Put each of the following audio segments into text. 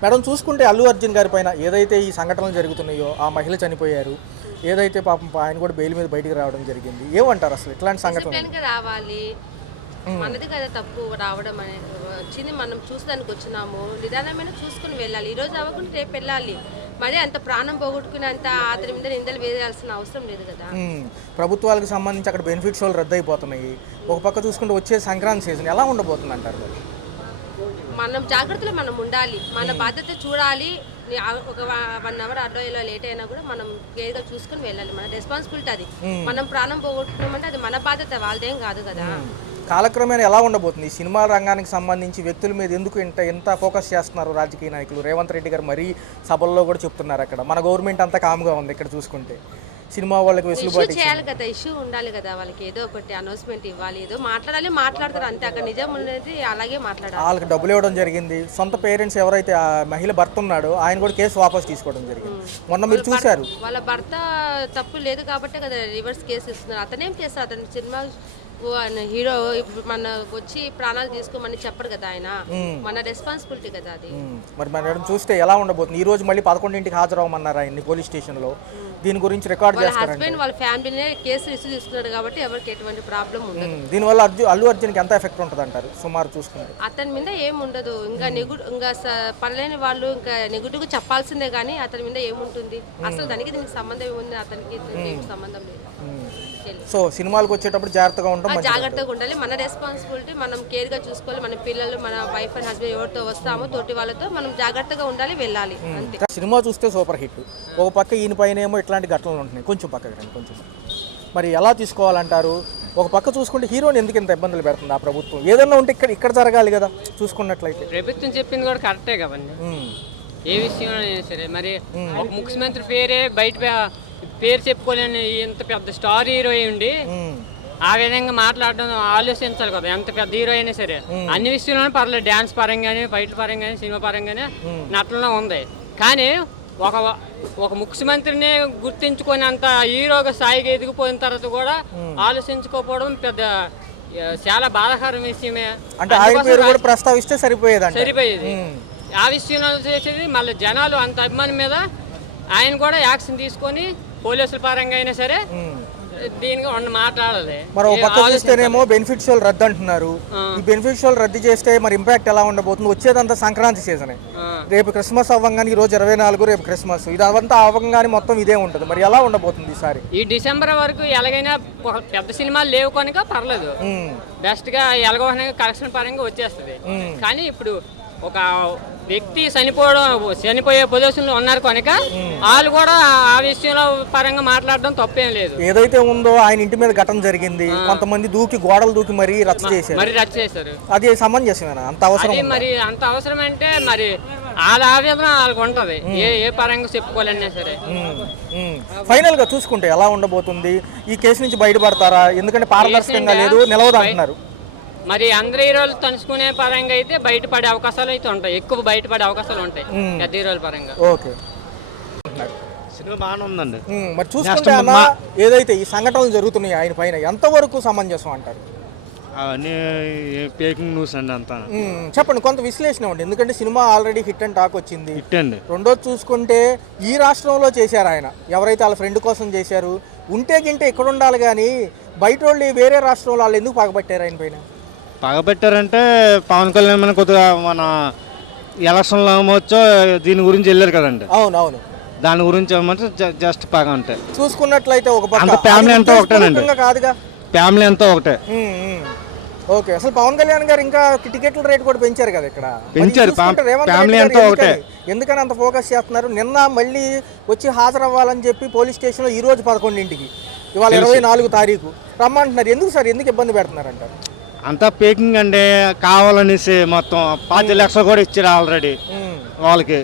Madam చూసుకుంటే అల్లు అర్జున్ గారి పైన ఏదైతే ఈ సంఘటనలు జరుగుతున్నాయో ఆ మహిళ చనిపోయారు, ఏదైతే పాపం ఆయన కూడా బెయిల్ మీద బయటికి రావడం జరిగింది, ఏమంటారు అసలు ఇట్లాంటి సంఘటనలు? రావాలి మనది కదా తప్పు రావడం అనేది వచ్చింది. మనం చూసడానికి వచ్చినాము, నిదానమైన చూసుకుని వెళ్ళాలి. ఈ రోజు అవ్వకుండా రేపు వెళ్ళాలి. మరి అంత ప్రాణం పోగొట్టుకుని అంత అతని మీద నిందలు వేయాల్సిన అవసరం లేదు కదా. ప్రభుత్వాలకు సంబంధించి అక్కడ బెనిఫిట్ షోలు రద్దు అయిపోతున్నాయి. ఒక పక్క చూసుకుంటే వచ్చే సంక్రాంతి సీజన్ ఎలా ఉండబోతుంది అంటారు? మనం జాగ్రత్తలో మనం ఉండాలి, మన బాధ్యత చూడాలి. ఒక 1 అవర్ అడ్డో ఇలా లేట్ అయినా కూడా మనం కేర్గా చూసుకుని వెళ్ళాలి. మన రెస్పాన్సిబిలిటీ అది. మనం ప్రాణం పోగొట్టుకున్నామంటే అది మన బాధ్యత, వాళ్ళదేం కాదు కదా. కాలక్రమేణా ఎలా ఉండబోతుంది? ఈ సినిమా రంగానికి సంబంధించి వ్యక్తుల మీద ఎందుకు ఎంత ఫోకస్ చేస్తున్నారు రాజకీయ నాయకులు? రేవంత్ రెడ్డి గారు మరీ సభల్లో కూడా చెప్తున్నారు, అక్కడ మన గవర్నమెంట్ అంతా కామ్గా ఉంది, ఇక్కడ చూసుకుంటే సినిమా వాళ్ళకి వెసులుబాటు చేయాలి కదా, ఇష్యూ ఉండాలి కదా, వాళ్ళకి ఏదో ఒకటి అనౌన్స్మెంట్ ఇవ్వాలి, ఏదో మాట్లాడాలి, మాట్లాడతారు అంతే. అక్కడ నిజం ఉన్నది అలాగే మాట్లాడాలి. వాళ్ళకి డబ్బులు ఇవ్వడం జరిగింది. సొంత పేరెంట్స్ ఎవరైతే ఆ మహిళ భర్త ఉన్నాడో ఆయన కూడా కేసు వాపస్ తీసుకోవడం జరిగింది. మొన్న మీరు చూశారు, వాళ్ళ భర్త తప్పు లేదు కాబట్టి కదా రివర్స్ కేసు ఇస్తున్నారు. అతనేం చేస్తారు? అతని సినిమా హీరో మన వచ్చి ప్రాణాలు తీసుకోమని చెప్పరు కదా ఆయన. మన రెస్పాన్సిబిలిటీ కదా అది. మరి మనం చూస్తే ఎలా ఉండబోతుంది? ఈ రోజు మళ్ళీ 11ంటికి హాజరవ్వమన్నారు ఆయన్ని పోలీస్ స్టేషన్ లో. దీని గురించి రికార్డ్ చేస్తారు. హస్బెండ్ వాళ్ళ ఫ్యామిలీనే కేసు రిసీవ్ చేస్తున్నారు కాబట్టి ఎవరికి ఎటువంటి ప్రాబ్లం ఉండదు. దీనివల్ల అల్లు అర్జున్కి ఎంత ఎఫెక్ట్ ఉంటుంది అంటారు సుమారు చూసుకుంటే? అతని మీద ఏం ఉండదు. ఇంకా పర్లేని వాళ్ళు ఇంకా నెగిటివ్ చెప్పాల్సిందే కానీ అతని మీద ఏముంటుంది? అసలు దానికి దీనికి సంబంధం ఏముంది? అతనికి ఏం సంబంధం లేదు. సో సినిమాలకు వచ్చేటప్పుడు జాగ్రత్తగా ఉంటాం, జాగ్రత్తగా ఉండాలి. మన రెస్పాన్సిబిలిటీ మనం కేర్ గా చూసుకోవాలి. మన పిల్లలు, మన వైఫ్ అండ్ హస్బెండ్ ఎవరితో వస్తామో తోటి వాళ్ళతో మనం జాగ్రత్తగా ఉండాలి, వెళ్ళాలి అంతే. సినిమా చూస్తే సూపర్ హిట్. ఒక పక్క ఈయన పైన ఏమో ఇట్లాంటి ఘటనలు ఉంటున్నాయి. కొంచెం పక్కకి రండి, కొంచెం. మరి ఎలా తీసుకోవాలంటారు? ఒక పక్క చూసుకుంటే హీరోని ఎందుకు ఇంత ఇబ్బందులు పెడుతుంది ఆ ప్రభుత్వం? ఏదన్నా ఉంటే ఇక్కడ జరగాలి కదా చూసుకున్నట్లయితే. ప్రభుత్వం చెప్పింది కూడా కరెక్టే కదండి. ఏ విషయంలో సరే మరి ఒక ముఖ్యమంత్రి పేరు చెప్పుకోలేని ఇంత పెద్ద స్టార్ హీరో ఉండి ఆ విధంగా మాట్లాడడం ఆలోచించాలి కదా. ఎంత పెద్ద హీరో అయినా సరే అన్ని విషయంలోనే పర్లేదు. డ్యాన్స్ పరంగానే, ఫైట్ల పరంగానే, సినిమా పరంగానే నటనలో ఉంది. కానీ ఒక ముఖ్యమంత్రిని గుర్తించుకొని అంత హీరోగా స్థాయికి ఎదిగిపోయిన తర్వాత కూడా ఆలోచించుకోకపోవడం పెద్ద చాలా బాధాకరం విషయమే. ప్రస్తావిస్తే సరిపోయేది. ఆ విషయంలో చేసేది మళ్ళీ జనాలు అంత అభిమానం మీద ఆయన కూడా యాక్షన్ తీసుకొని పోలీసుల పరంగా అయినా సరే దీనికి మాట్లాడాలి. మరి ఒక పక్క చూస్తేనేమో బెనిఫిట్ షోలు రద్దు అంటున్నారు. ఈ బెనిఫిట్ షోలు రద్దు చేస్తే మరి ఇంపాక్ట్ ఎలా ఉండబోతుంది? వచ్చేదంతా సంక్రాంతి సీజనే. రేపు క్రిస్మస్ అవ్వగానే, ఈ రోజు 24 రేపు క్రిస్మస్, ఇది అవంతా అవ్వగానే మొత్తం ఇదే ఉంటుంది. మరి ఎలా ఉండబోతుంది ఈసారి? ఈ డిసెంబర్ వరకు ఎలాగైనా పెద్ద సినిమాలు లేవు కనుక పర్లేదు, బెస్ట్ గా ఎలాగో కలెక్షన్ పరంగా వచ్చేస్తుంది. కానీ ఇప్పుడు ఒక వ్యక్తి చనిపోయే పొజిషన్లో ఉన్నారు కనుక వాళ్ళు కూడా ఆ విషయంలో పరంగా మాట్లాడడం తప్పేం లేదు. ఏదైతే ఉందో ఆయన ఇంటి మీద ఘటన జరిగింది, కొంతమంది గోడలు దూకి మరీ రచ్చ చేశారు. అది సమంజసమేనా? అంత అవసరం? మరి అంత అవసరం అంటే మరి వాళ్ళ ఆవేదన వాళ్ళకి ఉంటది, ఏ పరంగా చెప్పుకోవాలన్నా సరే. ఫైనల్ గా చూసుకుంటే ఎలా ఉండబోతుంది? ఈ కేసు నుంచి బయటపడతారా? ఎందుకంటే పారదర్శకంగా లేదు, నిలవదు అంటున్నారు. మరి అందరు హీరోలు తలుచుకునే పరంగా అయితే బయటపడే అవకాశాలు అయితే ఉంటాయి, ఎక్కువ బయటపడే అవకాశాలు ఉంటాయి పెద్ద హీరోల పరంగా. ఓకే, సినిమా బాగానే ఉందండి. మరి చూసుకుంటే ఏదైతే ఈ సంఘటనలు జరుగుతున్నాయి ఆయన పైన ఎంతవరకు సమంజసం అంటారు? అవన్నీ ఫేకింగ్ న్యూస్ అండి అంతా. చెప్పండి, కొంత విశ్లేషణ ఇవ్వండి. ఎందుకంటే cinema already hit and talk వచ్చింది. హిట్ అండి. రెండోది చూసుకుంటే ఈ రాష్ట్రంలో చేశారు ఆయన, ఎవరైతే వాళ్ళ ఫ్రెండ్ కోసం చేశారు. ఉంటే గింటే ఇక్కడ ఉండాలి కానీ బయట వాళ్ళు వేరే రాష్ట్రంలో వాళ్ళు ఎందుకు పగబట్టారు ఆయన పైన? పగబెట్టారంటే పవన్ కళ్యాణ్ మన కొద్దిగా మన ఎలక్షన్లో ఏమొచ్చో దీని గురించి వెళ్ళారు కదండి. అవునవును, దాని గురించి ఏమంటే జస్ట్ పగ అంటే చూసుకున్నట్లయితే ఒక ఫ్యామిలీ అంతా ఒకటేనండి. కాదుగా, ఫ్యామిలీ అంతా ఒకటే. ఓకే, అసలు పవన్ కళ్యాణ్ గారు ఇంకా టికెట్ల రేట్ కూడా పెంచారు కదా ఇక్కడ. పెంచారు, ఫ్యామిలీ అంతా ఒకటే. ఎందుకని అంత ఫోకస్ చేస్తున్నారు? నిన్న మళ్ళీ వచ్చి హాజరవ్వాలని చెప్పి పోలీస్ స్టేషన్లో ఈ రోజు 11ంటికి, ఇవాళ 24 తారీఖు రమ్మంటున్నారు. ఎందుకు సార్, ఎందుకు ఇబ్బంది పెడుతున్నారు అంటారు? అంతా పేకింగ్ అండి, కావాలనేసి మొత్తం 5 లక్షలు కూడా ఇచ్చారు ఆల్రెడీ వాళ్ళకి.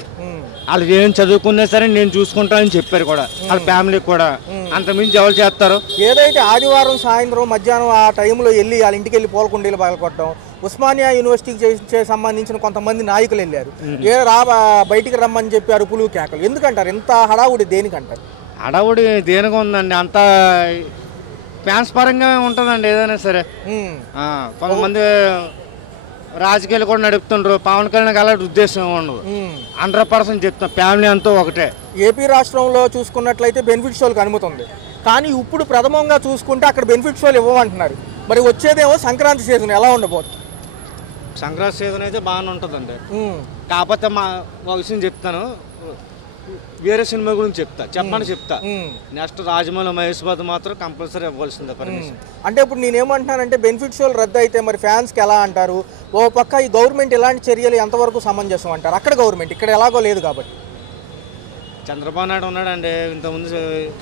వాళ్ళు ఏం చదువుకున్నా సరే నేను చూసుకుంటానని చెప్పారు కూడా వాళ్ళ ఫ్యామిలీకి కూడా. అంతమించి ఎవరు చేస్తారు? ఏదైతే ఆదివారం సాయంత్రం మధ్యాహ్నం ఆ టైంలో వెళ్ళి వాళ్ళ ఇంటికి వెళ్ళి పూలకుండీలు పగలకొట్టడం, ఉస్మానియా యూనివర్సిటీకి సంబంధించిన కొంతమంది నాయకులు వెళ్ళారు, బయటికి రమ్మని చెప్పి అరుపులు కేకలు. ఎందుకంటారు ఇంత హడావుడి? దేనికంటారు హడావుడి? దేనిగా ఉందండి, అంతా ఫ్యాన్స్ పరంగా ఉంటుందండి ఏదైనా సరే. కొంతమంది రాజకీయాలు కూడా నడుపుతుండ్రు. పవన్ కళ్యాణ్ అలాంటి ఉద్దేశం ఉండదు. 100% చెప్తాం, ఫ్యామిలీ అంతా ఒకటే. ఏపీ రాష్ట్రంలో చూసుకున్నట్లయితే బెనిఫిట్ షోలకు అనుమతి ఉంది, కానీ ఇప్పుడు ప్రథమంగా చూసుకుంటే అక్కడ బెనిఫిట్ షోలు ఇవ్వమంటున్నారు. మరి వచ్చేదేమో సంక్రాంతి సీజన్, ఎలా ఉండబోతుంది? సంక్రాంతి సీజన్ అయితే బాగానే ఉంటుందండి. కాకపోతే ఒక విషయం చెప్తాను, వేరే సినిమా గురించి చెప్తా. నెక్స్ట్ రాజమౌళి మహేష్ బాబు మాత్రం కంపల్సరీ ఇవ్వాల్సిందే పర్మిషన్. అంటే ఇప్పుడు నేనేమంటున్నానంటే బెనిఫిట్ షోలు రద్దు అయితే మరి ఫ్యాన్స్కి ఎలా అంటారు? ఓ పక్క ఈ గవర్నమెంట్ ఇలాంటి చర్యలు ఎంతవరకు సమంజసం అంటారు? అక్కడ గవర్నమెంట్, ఇక్కడ ఎలాగో లేదు కాబట్టి. చంద్రబాబు నాయుడు ఉన్నాడండి, ఇంతకుముందు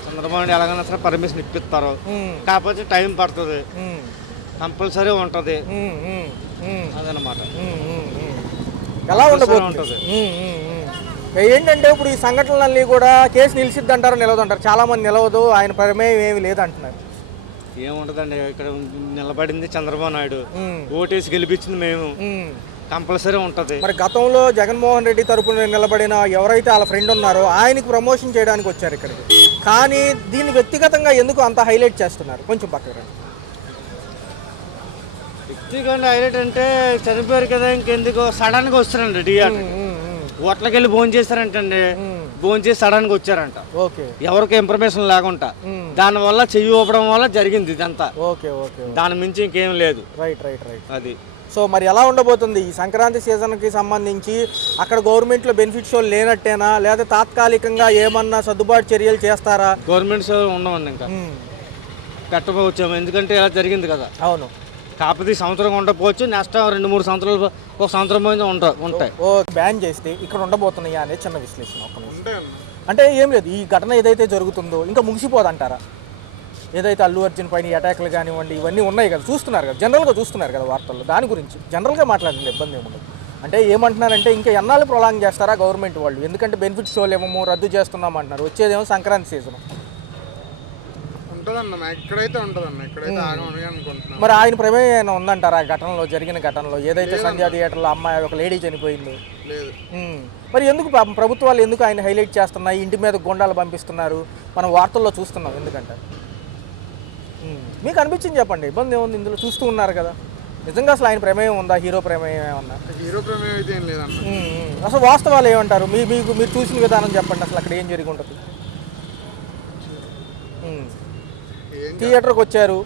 చంద్రబాబు నాయుడు ఎలాగైనా సరే పర్మిషన్ ఇప్పిస్తారు. కాకపోతే టైం పడుతుంది, కంపల్సరీ ఉంటుంది అదనమాట. ఎలా ఉండబోతుంది? ఏంటంటే ఇప్పుడు ఈ సంఘటనలన్నీ కూడా కేసు నిలిచిద్ది అంటారు, నిలవదంటారు. చాలా మంది నిలవదు, ఆయన ప్రమేయం ఏమి లేదంటున్నారు. ఏముంటదండి, ఇక్కడ నిలబడింది చంద్రబాబు నాయుడు, ఓటేసి గెలిపించింది మేము, కంపల్సరీ ఉంటది. మరి గతంలో జగన్మోహన్ రెడ్డి తరపున నిలబడిన ఎవరైతే వాళ్ళ ఫ్రెండ్ ఉన్నారో ఆయనకి ప్రమోషన్ చేయడానికి వచ్చారు ఇక్కడికి, కానీ దీన్ని వ్యక్తిగతంగా ఎందుకు అంత హైలైట్ చేస్తున్నారు? కొంచెం పక్కన రండి. వ్యక్తిగతంగా హైలైట్ అంటే చనిపోయారు కదా, ఇంకెందుకు సడన్ గా వస్తారండి థియేటర్. ఓట్లకి వెళ్ళి భోజనం చేశారంటండి, భోజనం చేసి సడన్ గా వచ్చారంట. ఓకే, ఎవరికి ఇన్ఫర్మేషన్ లేకుండా దాని వల్ల చెయ్యి ఊపడం వల్ల జరిగింది ఇదంతా. ఓకే ఓకే, దాని మించి ఇంకేం లేదు. Right right right. అది సో మరి ఎలా ఉండబోతుంది ఈ సంక్రాంతి సీజన్కి సంబంధించి? అక్కడ గవర్నమెంట్లో బెనిఫిట్ షోలు లేనట్టేనా, లేదా తాత్కాలికంగా ఏమన్నా సర్దుబాటు చర్యలు చేస్తారా? గవర్నమెంట్ ఉండవండి, ఇంకా పెట్టబోచ్చాము, ఎందుకంటే ఇలా జరిగింది కదా. అవును, కాకపోతే సంవత్సరం ఉండకపోవచ్చు, నెక్స్ట్ 2-3 సంవత్సరాలు, ఒక సంవత్సరం మీద ఉంటాయి. ఓ బ్యాన్ చేస్తే ఇక్కడ ఉండబోతున్నాయా అనే చిన్న విశ్లేషణ. ఒక నిమిషం. అంటే ఏం లేదు, ఈ ఘటన ఏదైతే జరుగుతుందో ఇంకా ముగిసిపోదంటారా? ఏదైతే అల్లు అర్జున్ పైన అటాక్లు కానివ్వండి, ఇవన్నీ ఉన్నాయి కదా, చూస్తున్నారు కదా, జనరల్గా చూస్తున్నారు కదా వార్తల్లో, దాని గురించి జనరల్గా మాట్లాడింది ఇబ్బంది ఏముండదు. అంటే ఏమంటున్నారంటే ఇంకా ఎన్నాళ్ళు ప్రొలాంగ్ చేస్తారా గవర్నమెంట్ వాళ్ళు? ఎందుకంటే బెనిఫిట్ షోలు ఏమో రద్దు చేస్తున్నాం అంటున్నారు, వచ్చేదేమో సంక్రాంతి సీజన్. మరి ఆయన ప్రమేయం ఉందంటారా ఘటనలో, జరిగిన ఘటనలో ఏదైతే సంధ్యా థియేటర్లో అమ్మాయి ఒక లేడీ చనిపోయిందో? మరి ఎందుకు ప్రభుత్వాలు ఎందుకు ఆయన హైలైట్ చేస్తున్నాయి? ఇంటి మీద గుండాలు పంపిస్తున్నారు, మనం వార్తల్లో చూస్తున్నాం. ఎందుకంటే మీకు అనిపించింది చెప్పండి, ఇబ్బంది ఏముంది ఇందులో? చూస్తూ ఉన్నారు కదా, నిజంగా అసలు ఆయన ప్రమేయం ఉందా? హీరో ప్రమేయం ఏమన్నా? హీరో ప్రమేయం అయితే ఏం లేదన్న. అసలు వాస్తవాలు ఏమంటారు? మీరు చూసిన విధానం చెప్పండి, అసలు అక్కడ ఏం జరిగి ఉంటుంది? థియేటర్కి వచ్చారు,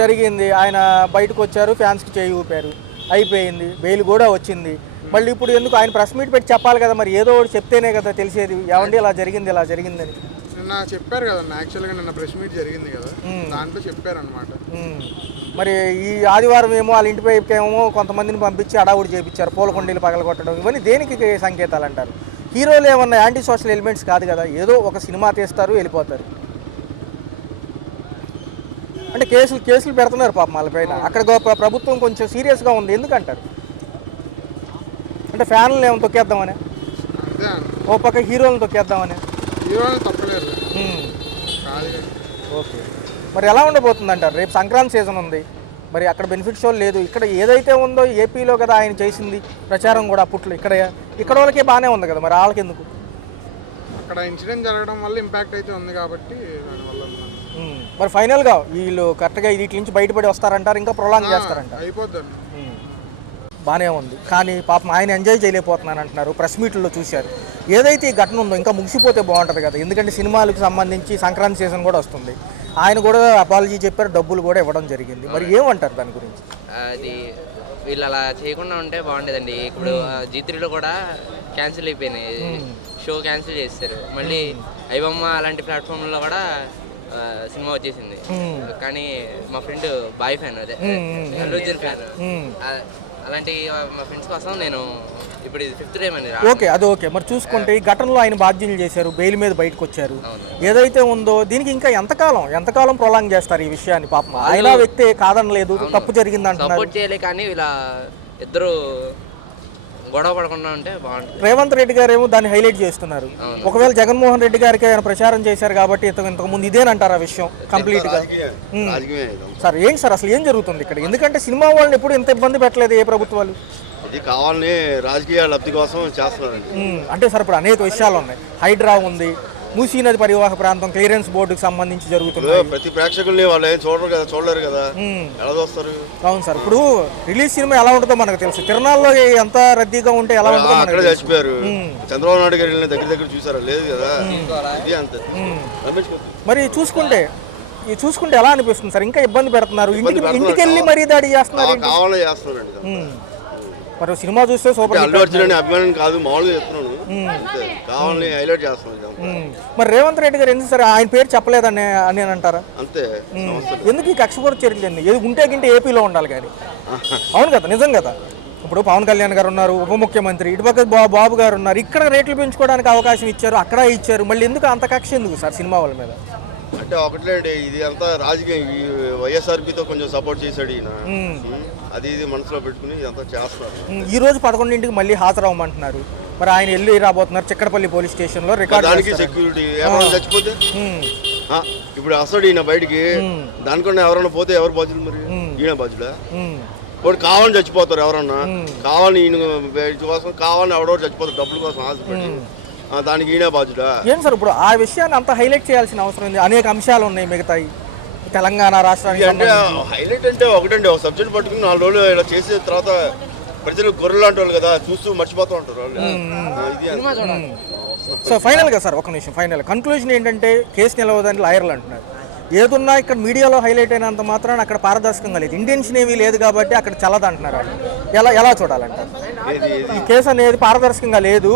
జరిగింది, ఆయన బయటకు వచ్చారు, ఫ్యాన్స్కి చేయి ఊపారు, అయిపోయింది, బెయిల్ కూడా వచ్చింది. మళ్ళీ ఇప్పుడు ఎందుకు ఆయన ప్రెస్ మీట్ పెట్టి చెప్పాలి కదా, మరి ఏదో ఒకటి చెప్తేనే కదా తెలిసేది, ఏమండి ఇలా జరిగిందని. నిన్న చెప్పారు కదా, యాక్చువల్గా నిన్న ప్రెస్ మీట్ జరిగింది కదా, దాంట్లో చెప్పారు అనమాట. మరి ఈ ఆదివారం ఏమో వాళ్ళ ఇంటి పైకేమో కొంతమందిని పంపించి అడావుడి చేయించారు, పూలకొండీలు పగలగొట్టడం, ఇవన్నీ దేనికి సంకేతాలు అంటారు? హీరోలు ఏమన్నా యాంటీ సోషల్ ఎలిమెంట్స్ కాదు కదా, ఏదో ఒక సినిమా తీస్తారు, వెళ్ళిపోతారు. అంటే కేసులు పెడుతున్నారు పాపం వాళ్ళ పైన. అక్కడ ప్రభుత్వం కొంచెం సీరియస్గా ఉంది, ఎందుకంటారు? అంటే ఫ్యాన్లను ఏమో తొక్కేద్దామని, ఓ పక్క హీరోలను తొక్కేద్దామని. ఓకే, మరి ఎలా ఉండబోతుంది అంటారు? రేపు సంక్రాంతి సీజన్ ఉంది, మరి అక్కడ బెనిఫిట్ షోలు లేదు. ఇక్కడ ఏదైతే ఉందో ఏపీలో కదా ఆయన చేసింది ప్రచారం కూడా అప్పట్లో, ఇక్కడ వాళ్ళకే బాగానే ఉంది కదా, మరి వాళ్ళకి ఎందుకు? అక్కడ ఇన్సిడెంట్ జరగడం వల్ల ఇంపాక్ట్ అయితే ఉంది కాబట్టి దానివల్ల. మరి ఫైనల్గా వీళ్ళు కరెక్ట్గా వీటి నుంచి బయటపడి వస్తారంటారు, ఇంకా ప్రొలాంగ్ చేస్తారంటారు? అయిపోద్దండి. బాగానే ఉంది, కానీ పాపం ఆయన ఎంజాయ్ చేయలేకపోతున్నాను అంటున్నారు, ప్రెస్ మీట్లో చూశారు. ఏదైతే ఈ ఘటన ఉందో ఇంకా ముగిసిపోతే బాగుంటుంది కదా, ఎందుకంటే సినిమాలకు సంబంధించి సంక్రాంతి సీజన్ కూడా వస్తుంది. ఆయన కూడా అపాలజీ చెప్పారు, డబ్బులు కూడా ఇవ్వడం జరిగింది. మరి ఏమంటారు దాని గురించి? అది వీళ్ళు అలా చేయకుండా ఉంటే బాగుండేదండి. ఇప్పుడు G3లో కూడా క్యాన్సిల్ అయిపోయినాయి, షో క్యాన్సిల్ చేస్తారు. మళ్ళీ ఐబొమ్మ అలాంటి ప్లాట్ఫామ్లో కూడా సినిమా వచ్చేసింది. కానీ మా ఫ్రెండ్ బాయ్ ఫ్యాన్, అదే అల్లు అర్జున్ ఫ్యాన్. అలాంటి మా ఫ్రెండ్స్ కోసం నేను ఇప్పుడు ఇది 5th టైం అండి. ఓకే, అది ఓకే. మరి చూసుకుంటే ఈ ఘటనలో ఆయన బాధ్యతలు చేశారు, బెయిల్ మీద బయటకు వచ్చారు. ఏదైతే ఉందో దీనికి ఇంకా ఎంతకాలం ప్రొలాంగ్ చేస్తారు ఈ విషయాన్ని? పాపం ఆయన వ్యక్తే కాదనలేదు, తప్పు జరిగింది అంటున్నారు, సపోర్ట్ చేయలే. కానీ ఇలా ఇద్దరు గొడవ పడకుండా ఉంటే బాగుంటుంది. రేవంత్ రెడ్డి గారు ఏమో దాన్ని హైలైట్ చేస్తున్నారు. ఒకవేళ జగన్మోహన్ రెడ్డి గారికి ఆయన ప్రచారం చేశారు కాబట్టి ఇంతకుముందు ఇదేనంటారు ఆ విషయం కంప్లీట్ గా? సార్ ఏంటి సార్ అసలు ఏం జరుగుతుంది ఇక్కడ? ఎందుకంటే సినిమా వాళ్ళని ఎప్పుడు ఇంత ఇబ్బంది పెట్టలేదు ఏ ప్రభుత్వాలు. ఇది కావాలని రాజకీయ లబ్ధి కోసం చేస్తున్నారండి. అంటే సార్ ఇప్పుడు అనేక విషయాలు ఉన్నాయి, హైడ్రా ఉంది, మూసీ నది పరివాహక ప్రాంతం క్లియరెన్స్ బోర్డుకి సంబంధించి జరుగుతున్నాయి. ప్రతి ప్రేక్షకుల్ని వాళ్ళు ఏం చూడలేరు కదా, ఎలా చూస్తారు? అవును సార్, ఇప్పుడు రిలీజ్ సినిమా ఎలా ఉంటుందో మనకు తెలుసు. తిరణాల్లో ఎంత రద్దీగా ఉంటే ఎలా ఉంటుందో అక్కడ మనకు తెలుసు. చచ్చిపోయారు. చంద్రబాబు నాయుడు గారు వెళ్ళిన దగ్గర చూసారా? లేదు కదా, ఇది అంతే. మరి చూసుకుంటే ఎలా అనిపిస్తుంది సార్? ఇంకా ఇబ్బంది పెడుతున్నారు, ఇంటికి వెళ్ళి మరీ దాడి చేస్తున్నారు. కావాలని చేస్తున్నారండి. మరి సినిమా చూస్తే సూపర్. అల్లు అర్జున్ అభిమానం కాదు, మామూలుగా చెప్తున్నాను, కావాలని హైలైట్ చేస్తున్నాను. మరి రేవంత్ రెడ్డి గారు ఎందుకు సార్ ఆయన పేరు చెప్పలేదని అని అంటారా? అంతే. ఎందుకు ఈ కక్షపూర్తి చర్యలు అండి? ఏది ఉంటే గింటే ఏపీలో ఉండాలి కానీ. అవును కదా, నిజం కదా. ఇప్పుడు పవన్ కళ్యాణ్ గారు ఉన్నారు, ఉప ముఖ్యమంత్రి, ఇటుపక్క బాబు గారు ఉన్నారు. ఇక్కడ రేట్లు పెంచుకోవడానికి అవకాశం ఇచ్చారు, అక్కడ ఇచ్చారు. మళ్ళీ ఎందుకు అంత కక్ష ఎందుకు సార్ సినిమా వాళ్ళ మీద? అంటే ఒకట్లేండి, ఇది అంతా రాజకీయం. వైఎస్ఆర్పీతో కొంచెం సపోర్ట్ చేశాడు ఈయన, అది ఇది మనసులో పెట్టుకుని ఇదంతా చేస్తారు. ఈ రోజు 11ంటికి మళ్ళీ హాజరవ్వమంటున్నారు. మరి ఆయన వెళ్ళి రాబోతున్నారు చిక్కడపల్లి పోలీస్ స్టేషన్ లో. రికార్డు దానికి సెక్యూరిటీ ఎవరైనా చచ్చిపోతే ఇప్పుడు అసలు ఈయన బయటికి దానికన్నా ఎవరైనా పోతే ఎవరు బాధ్యులు? మరి ఈయన బాధ్యుడా? వాడు కావాలని చచ్చిపోతారు ఎవరన్నా, కావాలని ఈయన కోసం కావాలని ఎవడో చచ్చిపోతారు డబ్బుల కోసం ఆశపడి, దానికి ఈయన బాధ్యుడా? ఏం సార్ ఇప్పుడు ఆ విషయాన్ని అంత హైలైట్ చేయాల్సిన అవసరం ఉంది? అనేక అంశాలు ఉన్నాయి మిగతాయి తెలంగాణ రాష్ట్రానికి. అంటే హైలైట్ అంటే ఒకటండి, ఒక సబ్జెక్ట్ పట్టుకుని 4 రోజులు ఇలా చేసిన తర్వాత ప్రజలు గొర్రెలు లాంటి వాళ్ళు కదా, చూస్తూ మర్చిపోతూ ఉంటారు వాళ్ళు. సో ఫైనల్గా సార్ ఒక నిమిషం, ఫైనల్ కన్క్లూజన్ ఏంటంటే కేసు నిలవదని లాయర్లు అంటున్నారు. ఏదున్నా ఇక్కడ మీడియాలో హైలైట్ అయినంత మాత్రాన అక్కడ పారదర్శకంగా లేదు, ఇంటెన్షన్ ఏమీ లేదు కాబట్టి అక్కడ చల్లదు అంటున్నారు. ఎలా చూడాలంటారు? ఈ కేసు అనేది పారదర్శకంగా లేదు,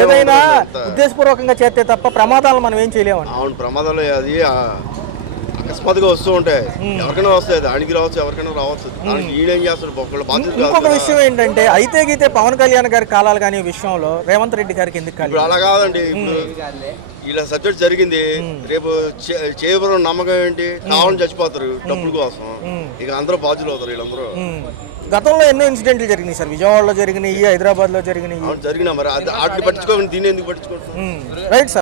ఏదైనా ఉద్దేశపూర్వకంగా చేస్తే తప్ప ప్రమాదాలు మనం ఏం చేయలేమండి. అవును, ప్రమాదాలు అది అకస్మాత్తుగా వస్తూ ఉంటాయి, ఎవరికైనా వస్తాయి, దానికి రావచ్చు, ఎవరికైనా రావచ్చు. దానికి ఈయనేం చేస్తాడు? ఇంకొక విషయం ఏంటంటే అయితే గీతే పవన్ కళ్యాణ్ గారి కాలాలు కానీ విషయంలో రేవంత్ రెడ్డి గారికి ఎందుకు కాదు? అలా కాదండి, ఇప్పుడు ఇలా సబ్జెక్ట్ జరిగింది, రేపు చేయబోయే నమ్మకం ఏంటి? కావాలని చచ్చిపోతారు డబ్బుల కోసం, ఇక అందరూ బాధ్యులు అవుతారు వీళ్ళందరూ. గతంలో ఎన్నో ఇన్సిడెంట్లు జరిగినాయి సార్, విజయవాడలో జరిగినాయి, హైదరాబాద్ లో జరిగినాయి. జరిగినా మరి వాటిని పట్టించుకోకుండా దీన్ని ఎందుకు పట్టించుకుంటున్నారు? Right sir.